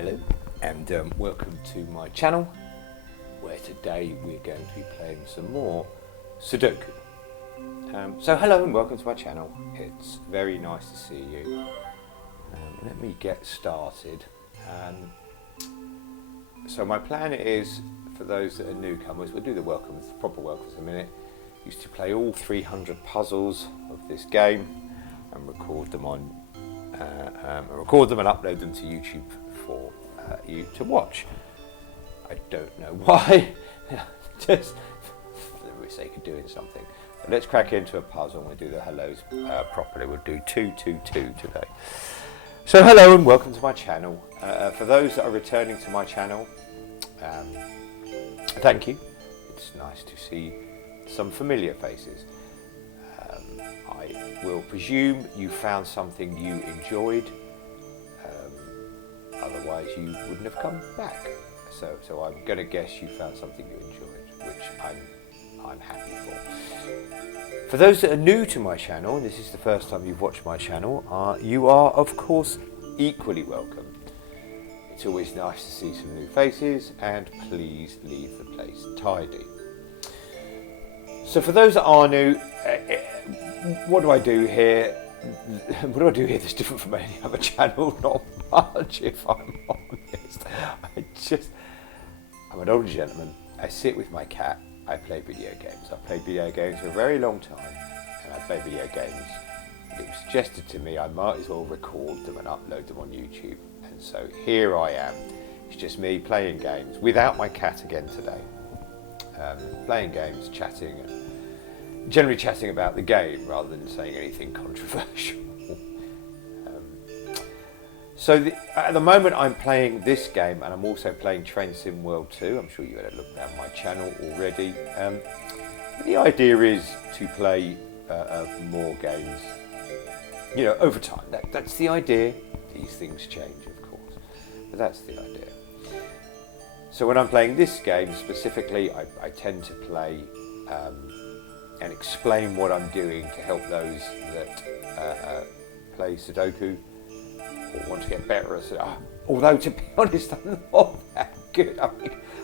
Hello and welcome to my channel, where today we're going to be playing some more Sudoku. So hello and welcome to my channel. It's very nice to see you. Let me get started. So my plan is, for those that are newcomers, we'll do the proper welcomes in a minute. Used to play all 300 puzzles of this game and record them and upload them to YouTube for you to watch. I don't know why, just for the sake of doing something. But let's crack into a puzzle and we'll do the hellos properly. We'll do 222 today. So hello and welcome to my channel. For those that are returning to my channel, thank you. It's nice to see some familiar faces. I will presume you found something you enjoyed. Otherwise you wouldn't have come back. So I'm going to guess you found something you enjoyed, which I'm happy for. For those that are new to my channel, and this is the first time you've watched my channel, you are of course equally welcome. It's always nice to see some new faces, and please leave the place tidy. So for those that are new, what do I do here? What do I do here that's different from any other channel? Not much, if I'm honest. I'm an older gentleman. I sit with my cat. I play video games. I've played video games for a very long time, and I play video games. It was suggested to me I might as well record them and upload them on YouTube. And so here I am. It's just me playing games without my cat again today. Playing games, chatting, and generally chatting about the game rather than saying anything controversial. At the moment I'm playing this game, and I'm also playing Train Sim World 2. I'm sure you had a look around my channel already. The idea is to play more games, over time. That's the idea. These things change, of course, but that's the idea. So when I'm playing this game specifically, I tend to play and explain what I'm doing to help those that play Sudoku or want to get better at Sudoku. Although, to be honest, I'm not that good.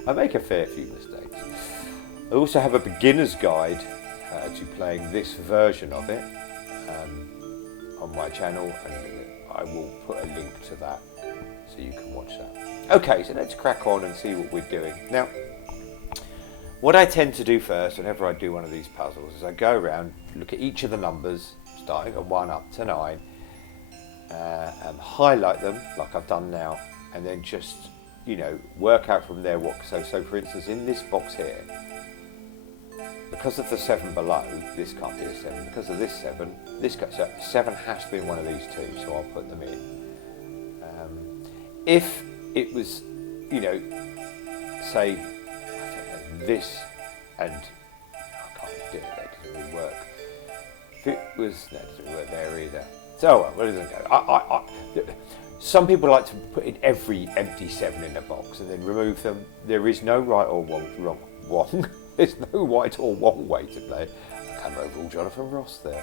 I make a fair few mistakes. I also have a beginner's guide to playing this version of it on my channel, and I will put a link to that so you can watch that. Okay, so let's crack on and see what we're doing. Now, what I tend to do first whenever I do one of these puzzles is I go around, look at each of the numbers, starting at 1 up to 9, highlight them like I've done now, and then just, work out from there what. So for instance, in this box here, because of the 7 below, this can't be a 7. Because of this 7, so 7 has to be in one of these two, so I'll put them in. If it was, say, this, and I can't do it, that doesn't really work. If it was, that doesn't work there either. So, well, it doesn't go. Some people like to put in every empty 7 in a box and then remove them. There is no right or wrong. There's no right or wrong way to play it. I can't overrule Jonathan Ross there.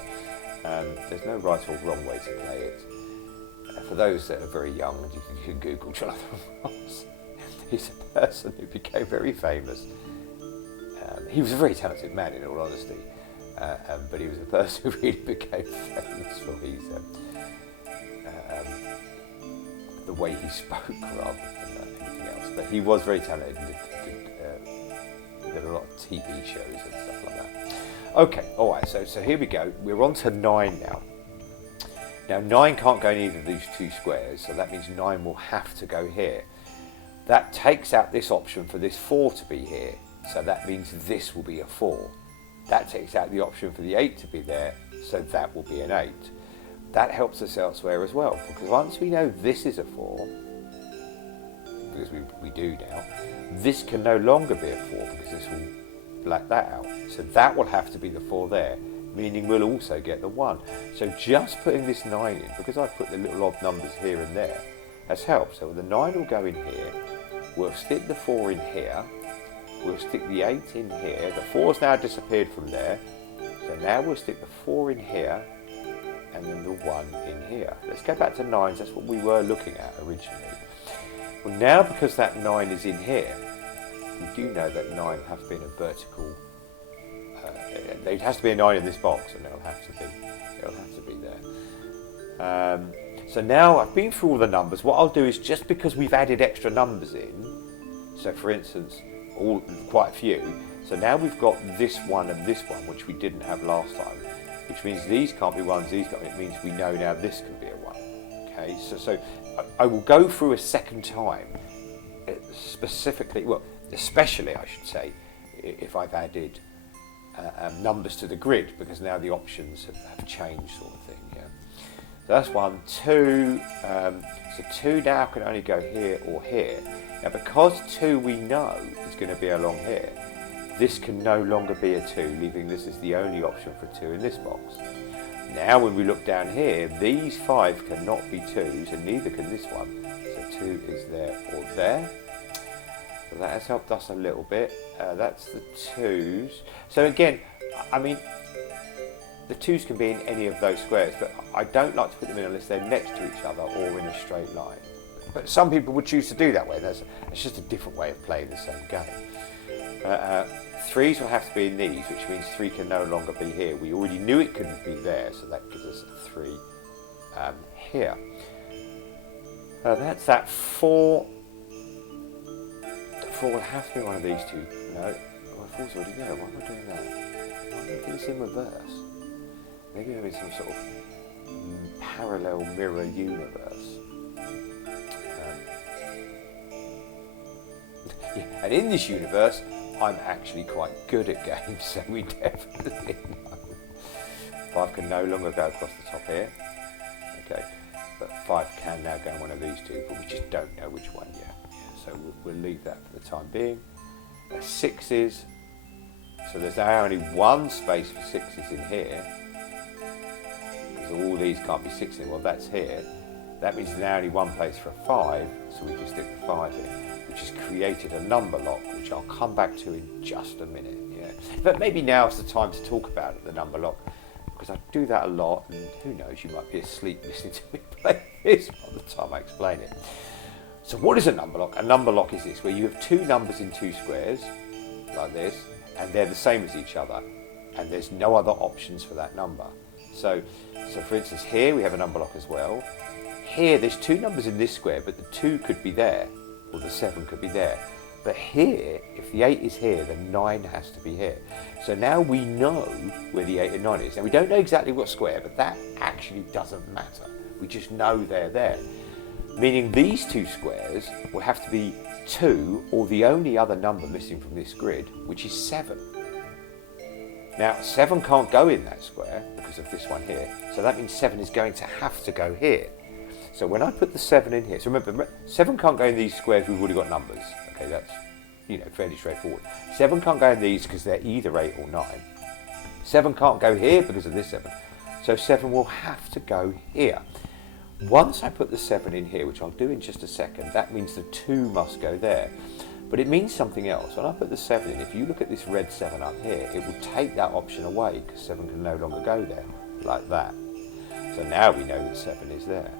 There's no right or wrong way to play it. For those that are very young, you can Google Jonathan Ross. He's a person who became very famous. He was a very talented man, in all honesty, but he was a person who really became famous for his the way he spoke rather than anything else. But he was very talented and did a lot of TV shows and stuff like that. Okay, all right. So here we go. We're on to 9 now. Now 9 can't go in either of these two squares, so that means 9 will have to go here. That takes out this option for this 4 to be here, so that means this will be a 4. That takes out the option for the 8 to be there, so that will be an 8. That helps us elsewhere as well, because once we know this is a 4, because we do now, this can no longer be a 4 because this will black that out. So that will have to be the 4 there, meaning we'll also get the 1. So just putting this 9 in, because I put the little odd numbers here and there, has helped. So the 9 will go in here, we'll stick the 4 in here, we'll stick the 8 in here, the 4's now disappeared from there, so now we'll stick the 4 in here, and then the 1 in here. Let's go back to 9s, that's what we were looking at originally. Well, now because that 9 is in here, we do know that 9 has been a vertical. There has to be a 9 in this box, and it'll have to be there. So now I've been through all the numbers. What I'll do is, just because we've added extra numbers in, so for instance, quite a few. So now we've got this one and this one, which we didn't have last time, which means these can't be 1s. It means we know now this can be a 1. Okay, so I will go through a second time, especially I should say, if I've added numbers to the grid, because now the options have changed, sort of thing. Yeah. So that's 1, 2. So 2 now can only go here or here. Now because 2 we know is going to be along here, this can no longer be a 2, leaving this as the only option for 2 in this box. Now when we look down here, these 5 cannot be 2s, and neither can this one. So 2 is there or there. So that has helped us a little bit. That's the 2s. So again, I mean, the 2s can be in any of those squares, but I don't like to put them in unless they're next to each other or in a straight line. But some people would choose to do that way. That's just a different way of playing the same game. 3s will have to be in these, which means 3 can no longer be here. We already knew it couldn't be there, so that gives us a 3 here. That's that 4. 4 will have to be one of these two. No, 4's already there. Why am I doing that? Why am I doing this in reverse? Maybe I'm in some sort of parallel mirror universe. Yeah, and in this universe, I'm actually quite good at games, so we definitely know. 5 can no longer go across the top here. Okay, but 5 can now go on one of these two, but we just don't know which one yet. So we'll leave that for the time being. 6s, so there's now only one space for 6s in here, because all these can't be 6s in. Well, that's here. That means there's now only one place for a 5, so we can stick the 5 in, which has created a number lock, which I'll come back to in just a minute. Yeah, but maybe now's the time to talk about it, the number lock, because I do that a lot, and who knows, you might be asleep listening to me play this by the time I explain it. So what is a number lock? A number lock is this, where you have 2 numbers in 2 squares, like this, and they're the same as each other, and there's no other options for that number. So for instance, here we have a number lock as well. Here there's 2 numbers in this square, but the 2 could be there, or the 7 could be there. But here, if the 8 is here, the 9 has to be here. So now we know where the 8 and 9 is. Now we don't know exactly what square, but that actually doesn't matter. We just know they're there. Meaning these 2 squares will have to be 2, or the only other number missing from this grid, which is 7. Now 7 can't go in that square because of this one here. So that means 7 is going to have to go here. So when I put the 7 in here, so remember, 7 can't go in these squares, we've already got numbers. Okay, that's, fairly straightforward. 7 can't go in these because they're either 8 or 9. 7 can't go here because of this 7. So 7 will have to go here. Once I put the 7 in here, which I'll do in just a second, that means the 2 must go there. But it means something else. When I put the 7 in, if you look at this red 7 up here, it will take that option away because 7 can no longer go there, like that. So now we know that 7 is there.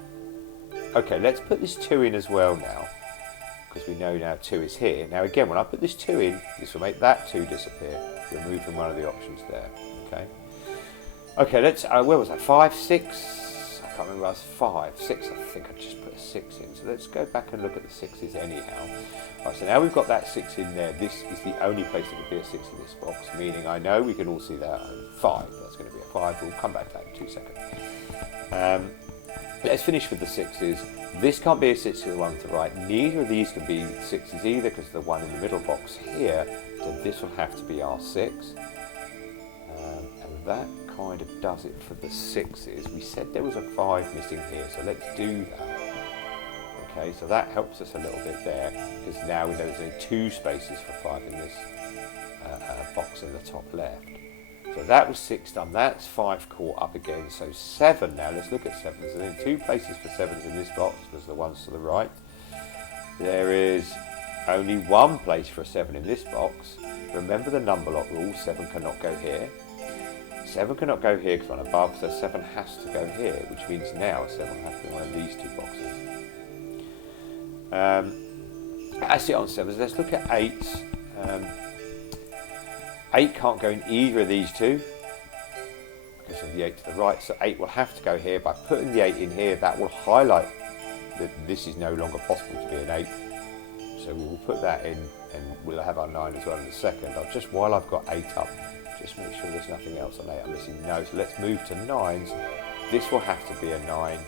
Okay, let's put this 2 in as well now, because we know now 2 is here. Now again, when I put this 2 in, this will make that 2 disappear, removing one of the options there. Okay, let's, where was that? 5, 6? I can't remember, I was 5, 6, I think I just put a 6 in. So let's go back and look at the 6s anyhow. Right, so now we've got that 6 in there. This is the only place that could be a 6 in this box, meaning I know we can all see that. 5, that's going to be a 5. We'll come back to that in 2 seconds. Let's finish with the 6s. This can't be a 6 to the one to the right. Neither of these can be 6s either because the one in the middle box here. So this will have to be our 6. And that kind of does it for the 6s. We said there was a 5 missing here, so let's do that. Okay, so that helps us a little bit there, because now we know there's only 2 spaces for 5 in this box in the top left. So that was 6 done, that's 5 caught up again, so 7 now, let's look at 7s. There's only 2 places for 7s in this box, because the ones to the right. There is only 1 place for a 7 in this box. Remember the number lock rule, 7 cannot go here. 7 cannot go here because one above, so 7 has to go here, which means now 7 has to be one of these 2 boxes. That's it on 7s. Let's look at 8s. 8 can't go in either of these two because of the 8 to the right, so 8 will have to go here. By putting the 8 in here, that will highlight that this is no longer possible to be an 8. So we will put that in, and we'll have our 9 as well in a second. Just while I've got 8 up, just make sure there's nothing else on 8 I'm missing. No, so let's move to 9s. This will have to be a 9.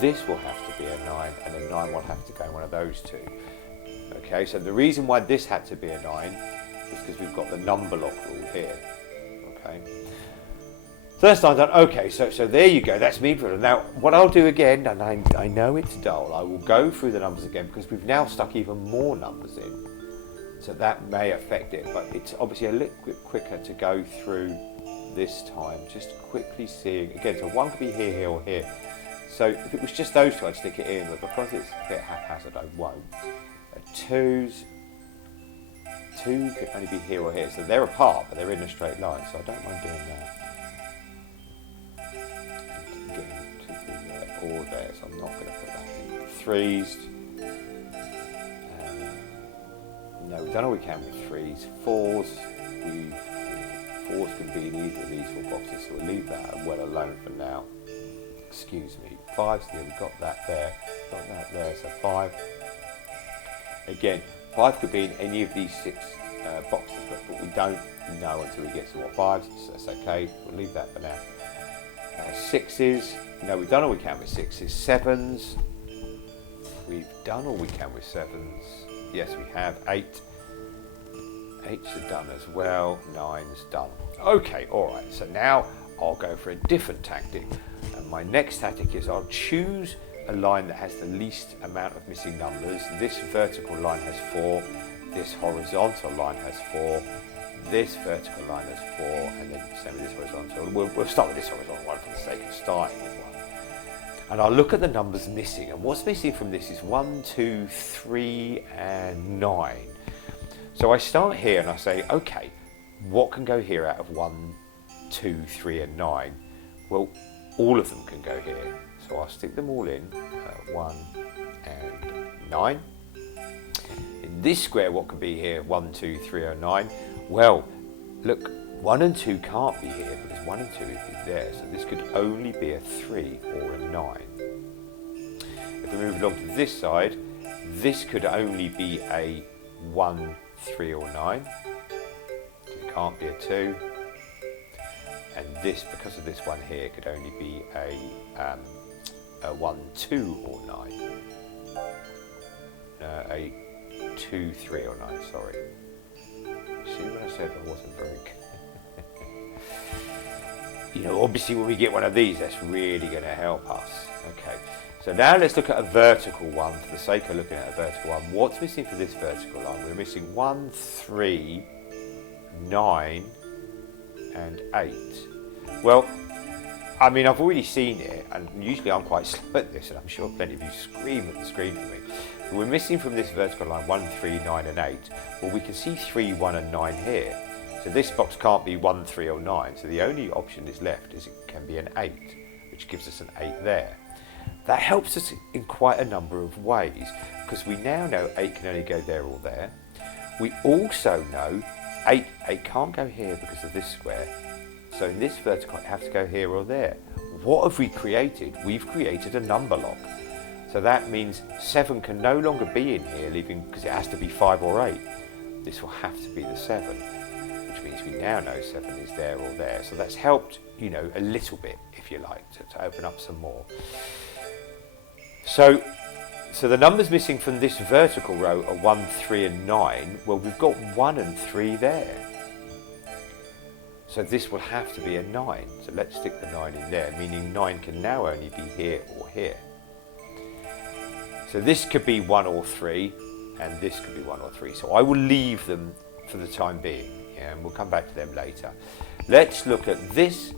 This will have to be a 9, and a 9 will have to go in one of those two. Okay, so the reason why this had to be a 9 is because we've got the number lock rule here. Okay, so that's 9 done. Okay, so there you go. That's me for it. Now, what I'll do again, and I know it's dull, I will go through the numbers again because we've now stuck even more numbers in. So that may affect it, but it's obviously a little bit quicker to go through this time, just quickly seeing. Again, so 1 could be here, here, or here. So if it was just those two, I'd stick it in, but because it's a bit haphazard, I won't. 2s, 2 could only be here or here, so they're apart, but they're in a straight line, so I don't mind doing that. And getting 2 there or there, so I'm not going to put that in. 3s, no, we've done all we can with 3s. 4s, 4s can be in either of these 4 boxes, so we'll leave that well alone for now. Excuse me. 5s, yeah, we've got that there, got that there, so 5. Again, 5 could be in any of these 6 boxes, but we don't know until we get to what 5s, so that's okay, we'll leave that for now. 6s, no, we've done all we can with 6s. 7s, we've done all we can with 7s. Yes, we have. 8. 8s are done as well. 9's done. Okay, alright, so now I'll go for a different tactic. And my next tactic is I'll choose a line that has the least amount of missing numbers. This vertical line has 4, this horizontal line has 4, this vertical line has 4, and then same with this horizontal. We'll start with this horizontal one for the sake of starting with 1. And I'll look at the numbers missing, and what's missing from this is 1, 2, 3, and 9. So I start here and I say, okay, what can go here out of 1, 2, 3, and 9? Well, all of them can go here. So I'll stick them all in, 1 and 9. In this square, what could be here, 1, 2, 3, or 9? Well, look, 1 and 2 can't be here because 1 and 2 is there. So this could only be a 3 or a 9. If we move along to this side, this could only be a 1, 3, or 9. It can't be a 2. And this, because of this one here, could only be a 1, 2, or 9. A 2, 3, or 9, sorry. See what I said? I wasn't very good. You know, obviously when we get one of these, that's really going to help us. Okay, so now let's look at a vertical one for the sake of looking at a vertical one. What's missing for this vertical line? We're missing 1, 3, 9, and 8. Well, I mean, I've already seen it, and usually I'm quite slow at this, and I'm sure plenty of you scream at the screen for me. But we're missing from this vertical line 1, 3, 9, and 8. Well, we can see 3, 1, and 9 here. So this box can't be 1, 3, or 9. So the only option that's left is it can be an 8, which gives us an 8 there. That helps us in quite a number of ways, because we now know 8 can only go there or there. We also know 8 can't go here because of this square. So in this vertical, it has to go here or there. What have we created? We've created a number lock. So that means 7 can no longer be in here, leaving because it has to be 5 or 8. This will have to be the 7, which means we now know 7 is there or there. So that's helped, you know, a little bit, if you like, to open up some more. So the numbers missing from this vertical row are 1, 3, and 9. Well, we've got 1 and 3 there. So this will have to be a 9. So let's stick the 9 in there, meaning 9 can now only be here or here. So this could be 1 or 3, and this could be 1 or 3. So I will leave them for the time being, and we'll come back to them later. Let's look at this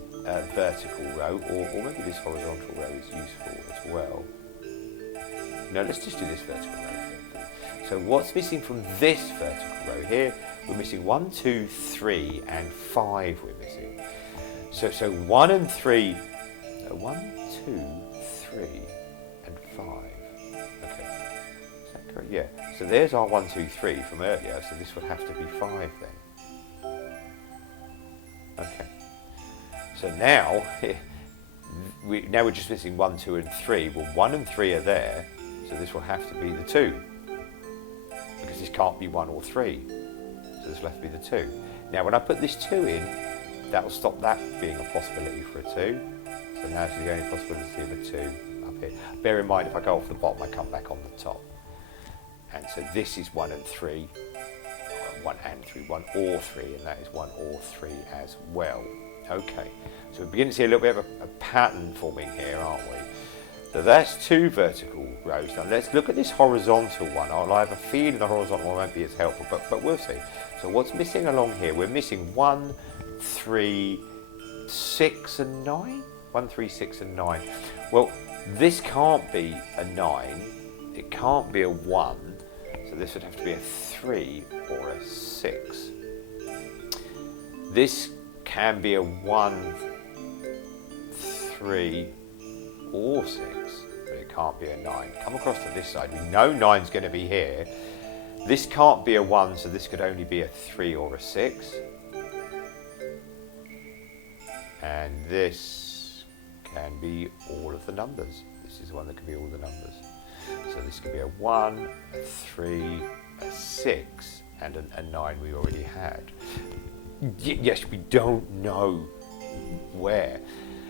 vertical row, or maybe this horizontal row is useful as well. No, let's just do this vertical row. So what's missing from this vertical row here? We're missing 1, 2, 3, and 5 we're missing. So 1 and 3, 1, 2, 3, and 5. Okay, is that correct? yeah. So there's our 1, 2, 3 from earlier, so this would have to be 5 then. Okay. So now, now we're just missing 1, 2 and 3. Well, 1 and 3 are there, so this will have to be the 2. Because this can't be 1 or 3. So this will have to be the 2. Now when I put this 2 in, that will stop that being a possibility for a 2. So now it's the only possibility of a 2 up here. Bear in mind, if I go off the bottom, I come back on the top. And so this is 1 and 3. 1 and 3, 1 or 3, and that is 1 or 3 as well. Okay, so we're beginning to see a little bit of a pattern forming here, aren't we? So that's 2 vertical rows. Now let's look at this horizontal one. I have a feeling the horizontal one won't be as helpful, but we'll see. So what's missing along here? We're missing 1, 3, 6 and 9? 1, 3, 6 and 9. Well, this can't be a 9. It can't be a 1. So this would have to be a 3 or a 6. This can be a 1, 3 or 6, but it can't be a 9. Come across to this side. We know 9's going to be here. This can't be a 1, so this could only be a 3 or a 6. And this can be all of the numbers. This is the one that can be all the numbers. So this could be a 1, a 3, a 6, and a 9 we already had. Yes, we don't know where.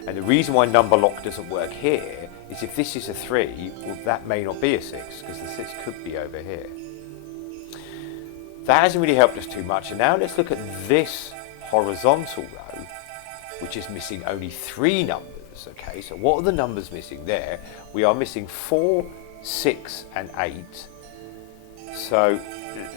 And the reason why number lock doesn't work here is if this is a 3, well, that may not be a 6, because the 6 could be over here. That hasn't really helped us too much. And now let's look at this horizontal row, which is missing only 3 numbers. Okay, so what are the numbers missing there? We are missing 4, 6 and 8. So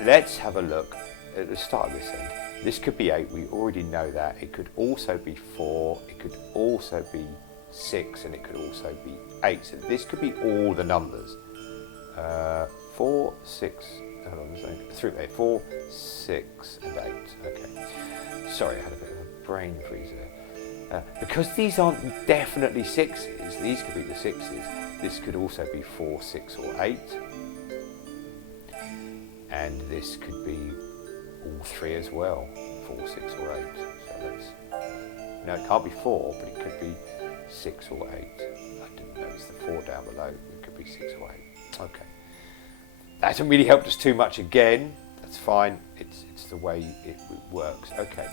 let's have a look at the start of this end. This could be 8, we already know that. It could also be 4, it could also be 6, and it could also be 8. So this could be all the numbers. 4, 6, hold on a second. 3, 8, 4, 6 and 8. Okay. Sorry, I had a bit of a brain freeze there. Because these aren't definitely 6s, these could be the 6s. This could also be 4, 6 or 8. And this could be all 3 as well, 4, 6 or 8. So let's, no, it can't be 4, but it could be 6 or 8. I didn't notice the 4 down below. It could be 6 or 8. Okay. That hasn't really helped us too much again. That's fine. It's the way it works. Okay.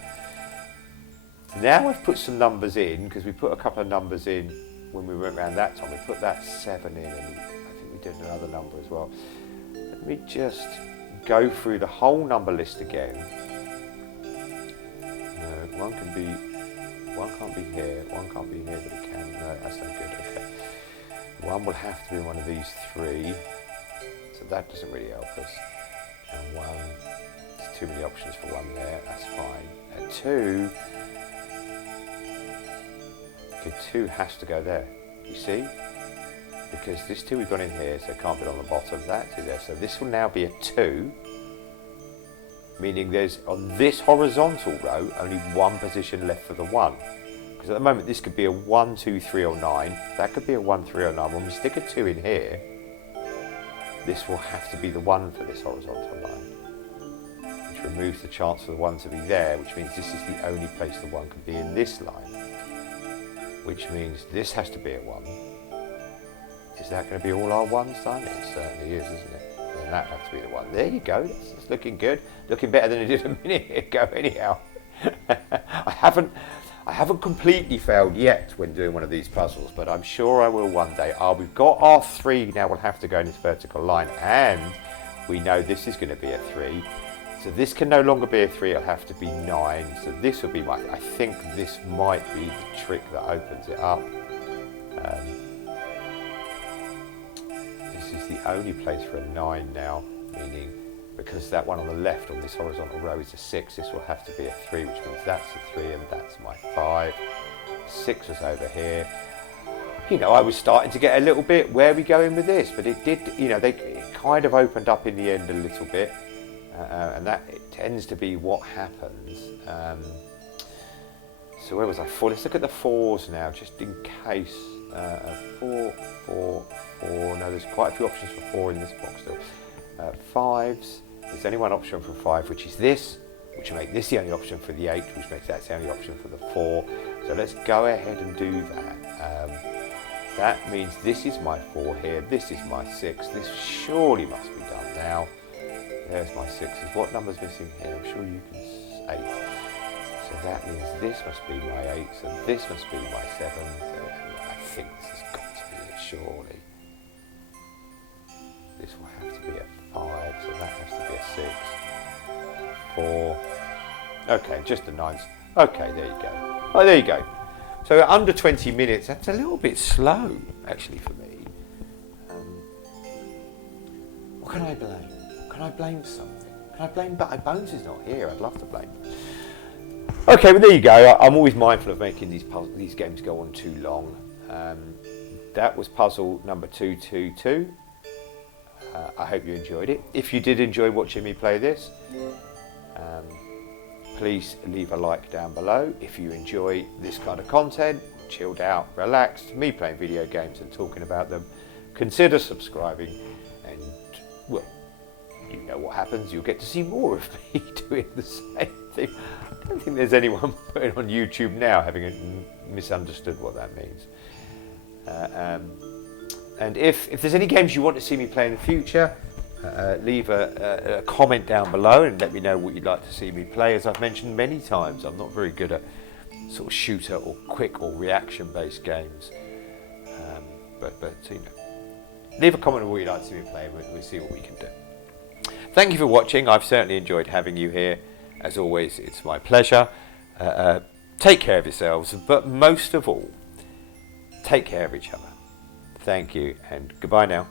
Now I've put some numbers in, because we put a couple of numbers in when we went around that time. We put that 7 in, and I think we did another number as well. Let me just go through the whole number list again. No, one can't be here, one can't be here, but it can. No, that's not good. Okay. One will have to be one of these 3, so that doesn't really help us. And 1, there's too many options for 1 there. That's fine. And 2. Okay, 2 has to go there. You see? Because this 2 we've got in here, so it can't be on the bottom. That 2 there. So this will now be a 2, meaning there's, on this horizontal row, only 1 position left for the 1. Because at the moment this could be a 1, 2, 3 or 9. That could be a 1, 3 or 9. When we stick a 2 in here, this will have to be the 1 for this horizontal line, which removes the chance for the 1 to be there, which means this is the only place the 1 can be in this line, which means this has to be a 1. Is that going to be all our 1s done? It certainly is, isn't it? And that has to be the 1. There you go. It's looking good. Looking better than it did a minute ago anyhow. I haven't completely failed yet when doing one of these puzzles, but I'm sure I will one day. We've got our 3 now. We'll have to go in this vertical line, and we know this is going to be a 3. So this can no longer be a 3. It'll have to be 9. So this will be my, I think this might be the trick that opens it up. This is the only place for a 9 now, meaning because that one on the left on this horizontal row is a 6, this will have to be a 3, which means that's a 3 and that's my 5. 6 was over here. You know, I was starting to get a little bit, where are we going with this? But it did, you know, it kind of opened up in the end a little bit. And that it tends to be what happens. So where was I? 4. Let's look at the 4s now, just in case. 4, 4, 4. No, there's quite a few options for 4 in this box still. 5s. There's only one option for 5, which is this, which will make this the only option for the 8, which makes that the only option for the 4. So let's go ahead and do that. That means this is my 4 here, this is my 6. This surely must be done now. There's my 6s. What number's missing here? I'm sure you can... 8. So that means this must be my 8, so this must be my 7. I think this has got to be it, surely. This will have to be a 5, so that has to be a 6. 4. Okay, just the 9s. Okay, there you go. Oh, there you go. So under 20 minutes, that's a little bit slow, actually, for me. What can I blame? Can I blame something? Can I blame Bones is not here? I'd love to blame. Okay, well there you go. I'm always mindful of making these games go on too long. That was puzzle number 222. I hope you enjoyed it. If you did enjoy watching me play this, please leave a like down below. If you enjoy this kind of content, chilled out, relaxed, me playing video games and talking about them, consider subscribing, and well, you know what happens. You'll get to see more of me doing the same thing. I don't think there's anyone putting on YouTube now having misunderstood what that means. And if there's any games you want to see me play in the future, leave a comment down below and let me know what you'd like to see me play. As I've mentioned many times, I'm not very good at sort of shooter or quick or reaction-based games. But you know, leave a comment on what you'd like to see me play, and we'll see what we can do. Thank you for watching. I've certainly enjoyed having you here. As always, it's my pleasure. Take care of yourselves, but most of all, take care of each other. Thank you, and goodbye now.